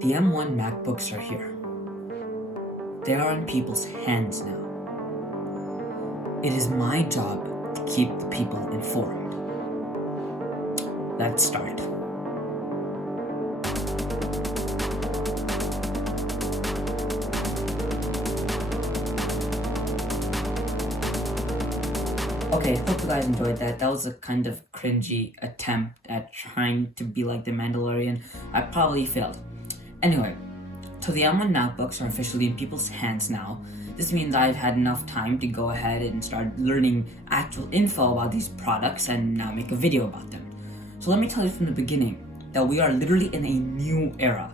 The M1 MacBooks are here. They are in people's hands now. It is my job to keep the people informed. Let's start. Okay, hope you guys enjoyed that. That was a kind of cringy attempt at trying to be like the Mandalorian. I probably failed. Anyway, so the M1 MacBooks are officially in people's hands now. This means I've had enough time to go ahead and start learning actual info about these products and now make a video about them. So let me tell you from the beginning that we are literally in a new era.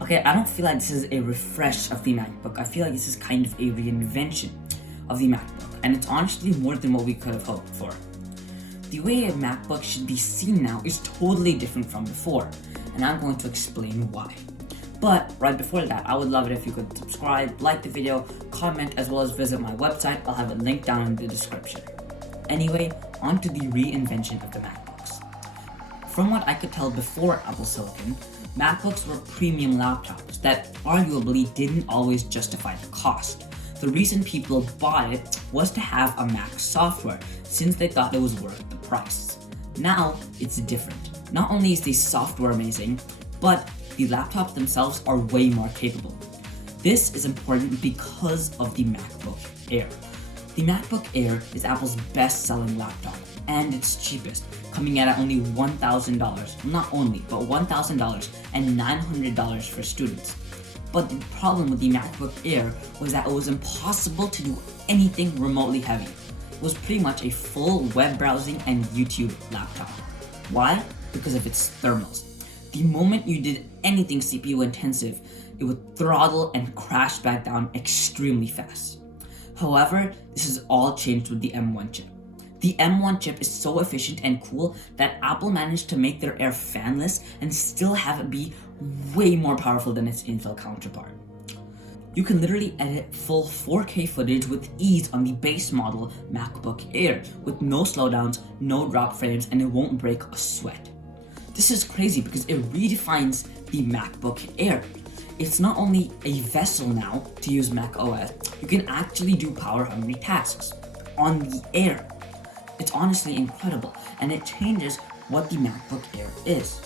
Okay, I don't feel like this is a refresh of the MacBook. I feel like this is kind of a reinvention of the MacBook, and it's honestly more than what we could have hoped for. The way a MacBook should be seen now is totally different from before, and I'm going to explain why. But right before that, I would love it if you could subscribe, like the video, comment, as well as visit my website. I'll have a link down in the description. Anyway, on to the reinvention of the MacBooks. From what I could tell before Apple Silicon, MacBooks were premium laptops that arguably didn't always justify the cost. The reason people bought it was to have a Mac software, since they thought it was worth the price. Now, it's different. Not only is the software amazing, but the laptops themselves are way more capable. This is important because of the MacBook Air. The MacBook Air is Apple's best-selling laptop, and it's cheapest, coming in at only $1,000. Not only, but $1,000 and $900 for students. But the problem with the MacBook Air was that it was impossible to do anything remotely heavy. It was pretty much a full web browsing and YouTube laptop. Why? Because of its thermals. The moment you did anything CPU intensive, it would throttle and crash back down extremely fast. However, this has all changed with the M1 chip. The M1 chip is so efficient and cool that Apple managed to make their Air fanless and still have it be way more powerful than its Intel counterpart. You can literally edit full 4K footage with ease on the base model MacBook Air with no slowdowns, no drop frames, and it won't break a sweat. This is crazy because it redefines the MacBook Air. It's not only a vessel now to use Mac OS, you can actually do power-hungry tasks on the Air. It's honestly incredible, and it changes what the MacBook Air is.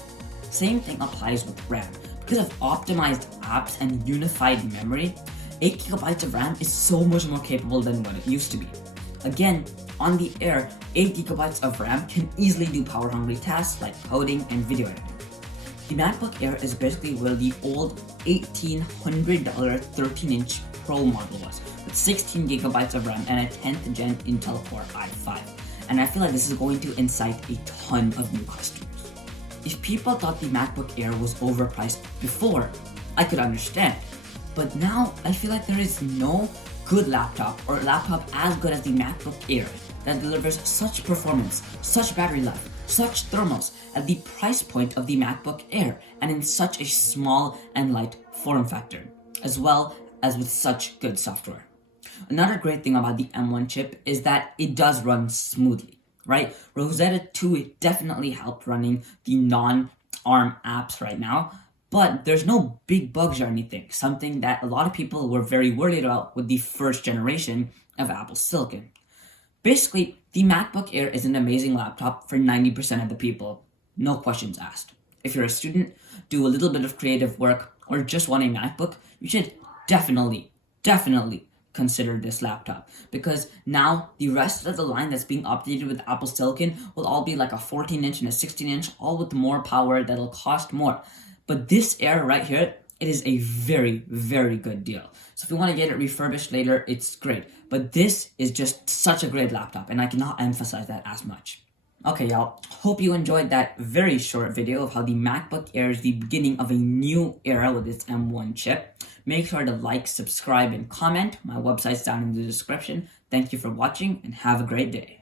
Same thing applies with RAM. Because of optimized apps and unified memory, 8GB of RAM is so much more capable than what it used to be. Again, on the Air, 8GB of RAM can easily do power-hungry tasks like coding and video editing. The MacBook Air is basically where the old $1,800 13-inch Pro model was, with 16GB of RAM and a 10th gen Intel Core i5. And I feel like this is going to incite a ton of new customers. If people thought the MacBook Air was overpriced before, I could understand. But now, I feel like there is no good laptop or laptop as good as the MacBook Air that delivers such performance, such battery life, such thermals at the price point of the MacBook Air and in such a small and light form factor, as well as with such good software. Another great thing about the M1 chip is that it does run smoothly, right? Rosetta 2 definitely helped running the non-ARM apps right now, but there's no big bugs or anything, something that a lot of people were very worried about with the first generation of Apple Silicon. Basically, the MacBook Air is an amazing laptop for 90% of the people, no questions asked. If you're a student, do a little bit of creative work, or just want a MacBook, you should definitely consider this laptop, because now the rest of the line that's being updated with Apple Silicon will all be like a 14-inch and a 16-inch, all with more power that'll cost more. But this Air right here, it is a very, very good deal. So if you want to get it refurbished later, it's great. But this is just such a great laptop, and I cannot emphasize that as much. Okay, y'all, hope you enjoyed that very short video of how the MacBook Air is the beginning of a new era with its M1 chip. Make sure to like, subscribe, and comment. My website's down in the description. Thank you for watching, and have a great day.